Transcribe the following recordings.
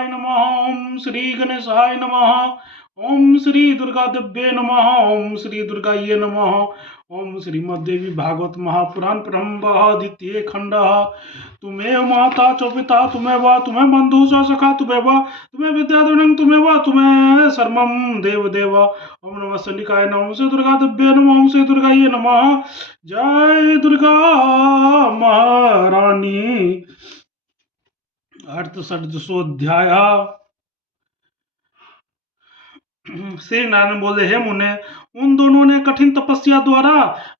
गणेशाय नमः। ओम श्री गणेशाय नमः। ओम श्री दुर्गा दिव्ये नमः। ओम श्री दुर्गाये नमः। ओम श्रीमद्देवी भागवत महापुराण प्रारंभ द्वितीय खंड। तुम्हें माता च पिता तुम्हें बंधु च सखा तुम्हें विद्याधरणं तुम्हें सर्वं देव देव। ओम नमः शनिकाय नमः। ओम श्री दुर्गा दिव्ये नमः। ओम श्री दुर्गाये नमः। जय दुर्गा महारानी। अर्थषड्दशोऽध्याय। श्री नारायण बोले, हे मुने, उन दोनों ने कठिन तपस्या द्वारा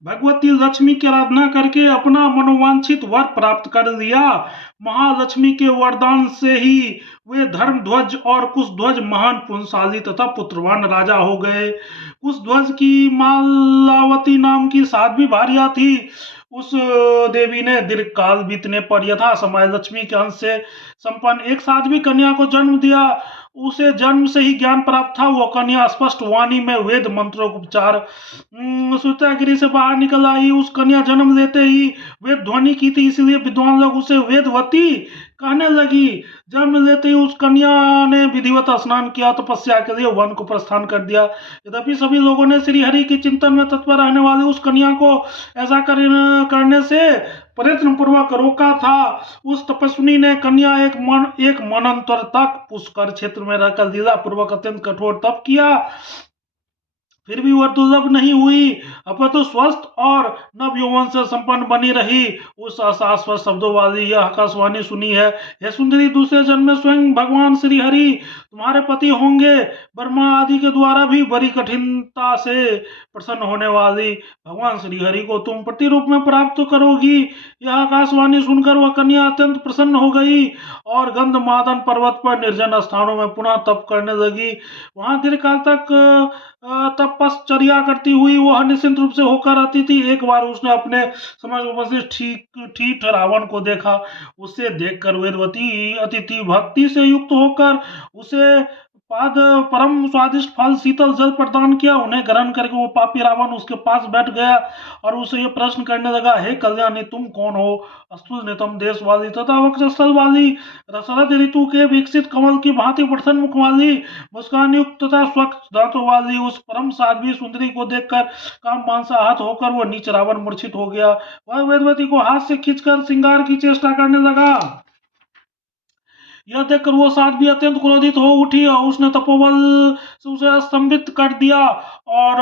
भगवती लक्ष्मी की आराधना करके अपना मनोवांछित वर प्राप्त कर लिया। महालक्ष्मी के वरदान से ही वे धर्मध्वज और कुशध्वज महान पुण्यशाली तथा पुत्रवान राजा हो गए। कुशध्वज की मालावती नाम की साध्वी भार्या थी। उस देवी ने दीर्घ काल बीतने पर यथा समय लक्ष्मी के अंश से संपन्न एक साध्वी कन्या को जन्म दिया। उसे जन्म से ही ज्ञान प्राप्त था। वो कन्या स्पष्ट वाणी में वेद मंत्रों को उपचार सूतागिरी से बाहर निकल आई। उस कन्या जन्म लेते ही वेद ध्वनि की थी, इसलिए विद्वान लोग उसे वेदवती कहने लगी। जन्म लेते ही उस कन्या ने विधिवत स्नान किया, तपस्या के लिए वन को प्रस्थान कर दिया। यद्यपि सभी लोगों ने श्री हरि के चिंतन में तत्पर रहने वाली उस कन्या को ऐसा करने से प्रयत्न पूर्वक रोका था। उस तपस्विनी ने कन्या एक मनंतर तक पुष्कर क्षेत्र में रहकर लीला पूर्वक अत्यंत कठोर तप किया, फिर भी वह दुर्लभ नहीं हुई, अपितु स्वस्थ और नव यौवन से संपन्न बनी रही। उस आशास्पद शब्दों वाली यह आकाशवाणी सुनी है, हे सुंदरी, दूसरे जन्म में स्वयं भगवान श्री हरि तुम्हारे पति होंगे। ब्रह्मा आदि के द्वारा भी बड़ी कठिनता से प्रसन्न होने वाली भगवान श्री हरि को तुम पति रूप में प्राप्त करोगी। यह आकाशवाणी सुनकर वह कन्या अत्यंत प्रसन्न हो गई और गंधमादन पर्वत पर निर्जन स्थानों में पुनः तप करने लगी। वहां दीर्घकाल तक तपश्चर्या करती हुई वह निश्चिंत रूप से होकर रहती थी। एक बार उसने अपने समझ उपस्थित ठीक रावण को देखा। उसे देखकर वेदवती अतिथि भक्ति से युक्त होकर उसे पाद परम स्वादिष्ट फल शीतल जल प्रदान किया। उन्हें ग्रहण करके वो पापी रावण उसके पास बैठ गया और उसे ये प्रश्न करने लगा, हे कल्याणी, तुम कौन हो? अस्तुनितम देश वाली तथा वक्षस्थल वाली, शरद ऋतु के विकसित कमल की भांति प्रसन्न मुख वाली, मुस्कान युक्त तथा स्वच्छ दांतों वाली उस परम साध्वी सुंदरी को देखकर काम पांसा हाथ होकर वो नीच रावण मूर्छित हो गया। वह वेदवती को हाथ से खींचकर श्रृंगार की चेष्टा करने लगा। यह देखकर वो साध्वी अत्यंत क्रोधित हो उठी और उसने तपोबल से उसे स्तंभित कर दिया और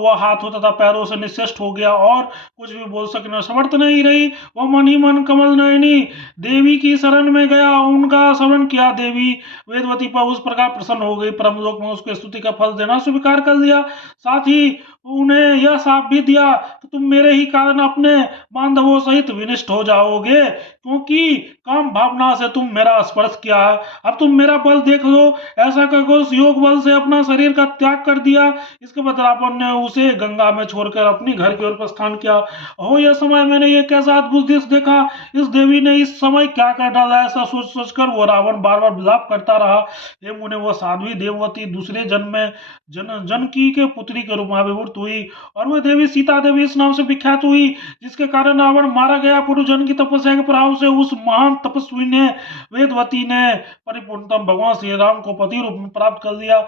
वह हाथों तथा पैरों से निश्चेष्ट हो गया और कुछ भी बोल सकने समर्थ नहीं रही। वह मन ही मन कमल नयनी देवी की शरण में गया, उनका श्रवण किया। देवी वेदवती पर उस प्रकार प्रसन्न हो गई, परमलोक में उसके स्तुति का फल देना स्वीकार कर लिया। साथ ही उन्हें यह साप भी दिया कि तुम मेरे ही कारण अपने बांधवों सहित विनिष्ट हो जाओगे, क्योंकि काम भावना से तुम मेरा स्पर्श किया है। अब तुम मेरा बल देख लो। ऐसा कहकर उस योग बल से अपना शरीर का त्याग कर दिया। इसके बाद रावण ने उसे गंगा में छोड़कर अपनी घर की ओर प्रस्थान किया। हो यह समय मैंने ये कैसा अद्भुत दृश्य देखा, इस देवी ने इस समय क्या कर डाला। ऐसा सोच सोचकर वो रावण बार बार विलाप करता रहा। हे मुने, वो साध्वी देववती दूसरे जन्म में जनकी के पुत्री के रूप में आविर्भूत हुई और वह देवी सीता देवी इस नाम से विख्यात हुई, जिसके कारण रावण मारा गया। पूर्व जन्म की तपस्या के प्रभाव से उस महान तपस्वी ने वेदवती ने परिपूर्णतम भगवान श्री राम को पति रूप में प्राप्त कर लिया।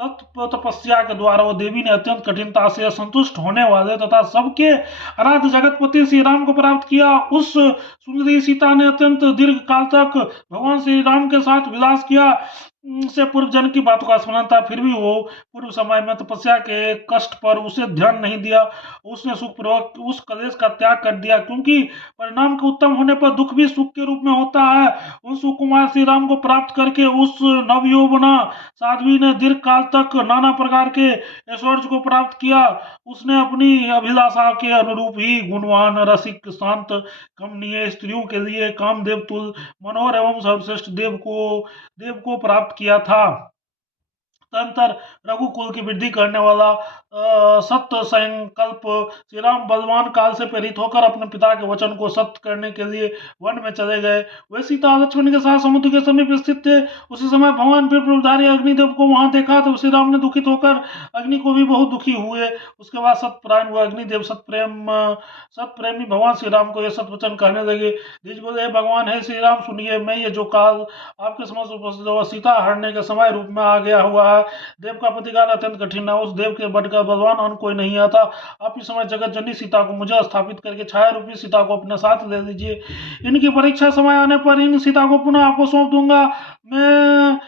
तपस्या के द्वारा वो देवी ने अत्यंत कठिनता से संतुष्ट होने वाले तथा सबके आराध्य जगतपति श्री राम को प्राप्त किया। उस सुंदरी सीता ने अत्यंत दीर्घ काल तक भगवान श्री राम के साथ विलास किया। से पूर्व जन्म की बातों का स्मरण था, फिर भी वो पूर्व समय में तपस्या के कष्ट पर उसे ध्यान नहीं दिया। उसने सुखपूर्वक उस कलेश का त्याग कर दिया, क्योंकि परिणाम के उत्तम होने पर दुख भी सुख के रूप में होता है। उन सुकुमार श्री राम को प्राप्त करके उस नवयौवना साध्वी ने दीर्घ काल तक नाना प्रकार के ऐश्वर्य को प्राप्त किया। उसने अपनी अभिलाषा के अनुरूप ही गुणवान, रसिक, शांत, कमनीय स्त्रियों के लिए कामदेव तुल्य, मनोहर एवं सर्वश्रेष्ठ देव को प्राप्त किया था। तदनंतर रघुकुल की वृद्धि करने वाला सत्य संकल्प श्री राम बलवान काल से प्रेरित होकर अपने पिता के वचन को सत्य करने के लिए वन में चले गए। वे सीता लक्ष्मण के साथ समुद्र के समीप स्थित थे। उसी समय भगवान फिर प्रभुधारी अग्निदेव को वहां देखा तो श्री राम ने दुखित होकर अग्नि को भी बहुत दुखी हुए। उसके बाद सत्यपरायण हुआ अग्निदेव सतप्रेमी भगवान श्री राम को यह सत्य वचन कहने लगे। द्विज बोले, "हे भगवान, है श्री राम, सुनिए, मैं ये जो काल आपके समक्ष उपस्थित हुआ सीता हरने के समय रूप में आ गया हुआ है। देव का प्रतिकार अत्यंत कठिन है। उस देव के बढ़कर बलवान अन्य कोई नहीं आता। आप इस समय जगत जननी सीता को मुझे स्थापित करके छाया रूपी सीता को अपने साथ ले लीजिए। इनकी परीक्षा समय आने पर इन सीता को पुनः आपको सौंप दूंगा। मैं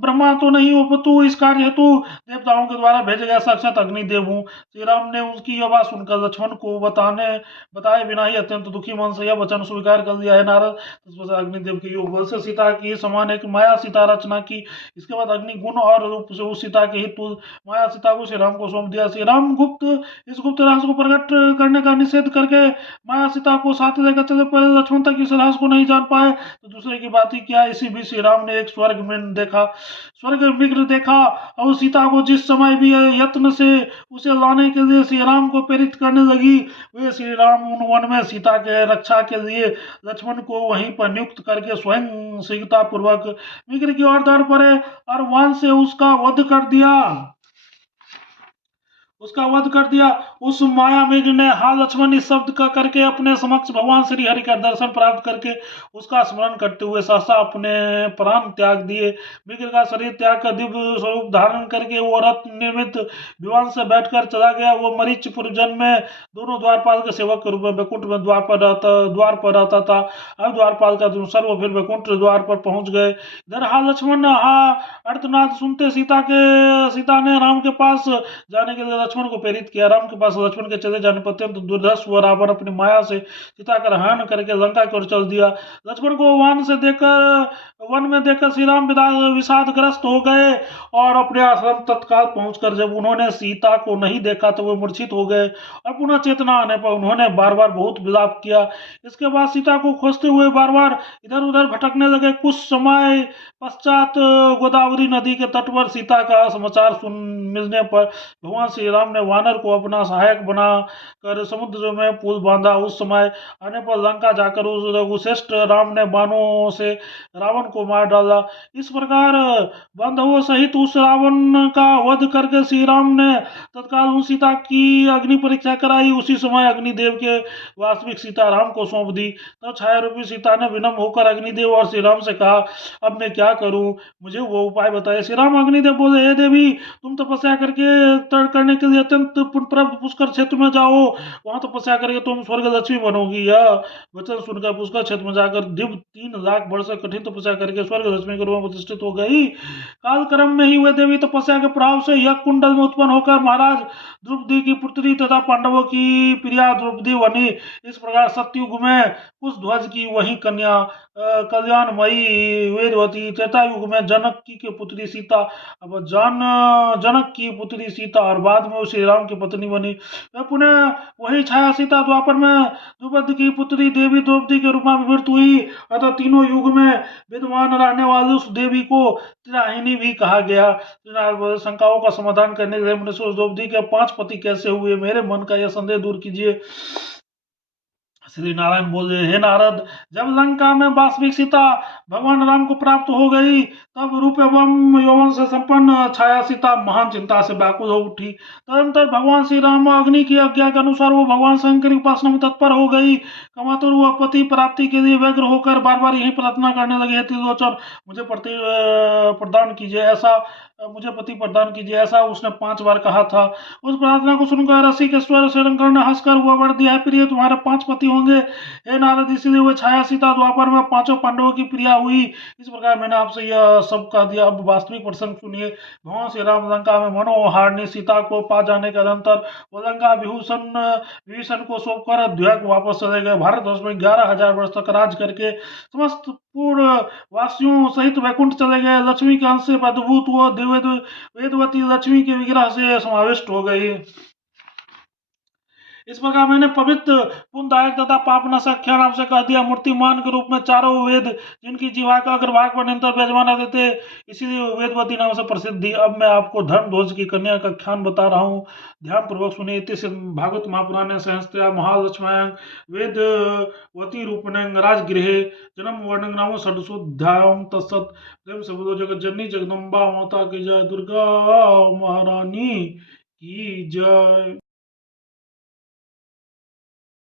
ब्रह्मा तो नहीं हो, अपितु इस कार्य हेतु देवताओं के द्वारा भेजे गया साक्षात अग्निदेव हूँ। श्री राम ने उसकी यह बात सुनकर लक्ष्मण को बताए बिना ही अत्यंत दुखी मन से यह वचन स्वीकार कर लिया है। नारद तत्पश्चात अग्निदेव के योग बल से सीता की समान एक माया सीता रचना की। इसके बाद अग्नि गुण और रूप से उस सीता के हित माया सीता को श्री राम को सौंप दिया। श्री राम इस गुप्त रहस्य को प्रकट करने का निषेध करके माया सीता को साथ लेकर चले। पहले लक्ष्मण तक इस रहस्य को नहीं जान पाए तो दूसरे की बात ही क्या। इसी बीच श्री राम ने एक स्वर्ग विग्रह देखा और सीता को जिस समय भी यत्न से उसे लाने के लिए श्री राम को प्रेरित करने लगी। वे श्री राम उन वन में सीता के रक्षा के लिए लक्ष्मण को वहीं पर नियुक्त करके स्वयं शीघ्रता पूर्वक विग्रह की ओर दौड़ पड़े और वन से उसका वध कर दिया। उस माया मेघ ने हा लक्ष्मण इस शब्द का करके अपने समक्ष भगवान श्री हरि का दर्शन प्राप्त करके उसका स्मरण करते हुए सहसा अपने प्राण त्याग दिए। मेघ का शरीर त्याग कर दिव्य स्वरूप धारण करके वो रथ निर्मित विमान से बैठकर चला गया। वो मरीच पूर्वजन में दोनों द्वारपाल के सेवक के रूप में वैकुंठ में द्वार पर रहता था। अब द्वारपाल का सर्व फिर वैकुंठ द्वार पर पहुंच गए। इधर हा लक्ष्मण हा अर्थनाथ सुनते सीता ने राम के पास जाने के लिए लक्ष्मण को प्रेरित किया। राम के पास लक्ष्मण के चले जाने पर अत्यंत दुर्धर्ष हुआ रावण अपनी माया से सीता का हरण करके लंका की ओर चल दिया। लक्ष्मण को वन में देखकर श्री राम विषादग्रस्त हो गए और अपने आश्रम तत्काल पहुंचकर जब उन्होंने सीता को नहीं देखा तो वे मूर्छित हो गए और पुनः चेतना आने पर उन्होंने बार बार बहुत विलाप किया। इसके बाद सीता को खोजते हुए बार बार इधर उधर भटकने लगे। कुछ समय पश्चात गोदावरी नदी के तट पर सीता का समाचार मिलने पर भगवान श्री राम ने वानर को अपना सहायक बना कर समुद्र में पुल बांधा। उस समय आने पर लंका जाकर उस रघुश्रेष्ठ राम ने बाणों से रावण को मार डाला। इस प्रकार बंधुओं सहित उस रावण का वध करके श्री राम ने तत्काल उस सीता की अग्नि परीक्षा कराई। उसी समय अग्निदेव के वास्तविक सीता राम को सौंप दी। तब छाया रूपी सीता ने विनम्र होकर अग्निदेव और श्री राम से कहा, अब मैं क्या करूं, मुझे वो उपाय बताए। श्री राम अग्निदेव बोले, हे देवी, तुम तपस्या करने के लिए अत्यंत पुष्कर क्षेत्र में जाओ। वहां तपस्या करके तुम स्वर्ग लक्ष्मी बनोगी। यह वचन सुनकर पुष्कर क्षेत्र में जाकर दिव्य 3 लाख वर्ष कठिन तपस्या करके स्वर्ग लक्ष्मी के रूप में प्रतिष्ठित हो गई। काल क्रम में ही वह देवी तपस्या के प्रभाव से यह कुंडल में उत्पन्न होकर महाराज द्रौपदी की पुत्री तथा पांडवों की प्रिया द्रौपदी बनी। इस प्रकार सतयुग में कुश ध्वज की वही कन्या कल्याणमयी वेदवती, त्रेता युग में जनक की पुत्री सीता, अब जनक की पुत्री सीता और बाद में श्री राम की पत्नी बनी। वह पुनः वही छाया सीता द्वापर में द्रौपदी की पुत्री देवी द्रौपदी के रूप में विवृत हुई। अतः तीनों युग में विद्यमान रहने वाली उस देवी को त्रिराहिणी भी कहा गया। शंकाओं का समाधान करने के लिए मनुष्य द्रौपदी के 5 पति कैसे हुए, मेरे मन का यह संदेह दूर कीजिए। श्री नारायण बोले, हे नारद, जब लंका में वास्तविक सीता भगवान राम को प्राप्त हो गई तब रूप एवं यौवन से संपन्न छाया सीता महान चिंता से व्याकुल हो उठी। तदनंतर भगवान श्री राम अग्नि की आज्ञा के अनुसार वो भगवान शंकर की उपासना में तत्पर हो गई। कमातुर वह पति प्राप्ति के लिए व्यग्र होकर बार बार यही प्रार्थना करने लगे, त्रिलोचन, मुझे पति प्रदान कीजिए, ऐसा उसने 5 बार कहा था। उस प्रार्थना को सुनकर रसिकेश्वर शंकर ने हंसकर हुआ वर दिया, है प्रिय, तुम्हारे 5 पति होंगे। हे नारद, इसलिए वह छाया सीता द्वापर में 5 पांडवों की प्रिया हुई। इस प्रकार मैंने आपसे यह सब कह दिया। अब वास्तविक प्रसंग सुनिए। भगवान श्री राम लंका में मनोहारिणी सीता को पा जाने के अंतर वो लंका विभीषण को सौंपकर अयोध्या को वापस चले गए। भारतवर्ष में 11,000 वर्ष तक राज करके समस्त पूर्ण वासियों सहित वैकुंठ चले गए। लक्ष्मी के अंश से अद्भुत वो वेदवती लक्ष्मी के विग्रह से समाविष्ट हो गई। इस प्रकार मैंने पवित्र पुण्यदायक तथा पापनाशक क्या नाम से कह दिया, मूर्तिमान के रूप में चारों वेद जिनकी जीवा का अग्रभाग पर निरंतर विराजमान रहते थे, इसीलिए वेदवती नाम से प्रसिद्ध थी। अब मैं आपको धर्मध्वज की कन्या का ख्यान बता रहा हूँ, ध्यान पूर्वक सुनिए। इति भागवत महापुराण सहस्त्या महालक्ष्म्यां वेदवती रूपणं राजगृहे जन्म वर्णन नाम षडशोध्यायं तत्सत् प्रेम से बोलो जगत जननी जगदम्बा माता की जय, दुर्गा महारानी की जय।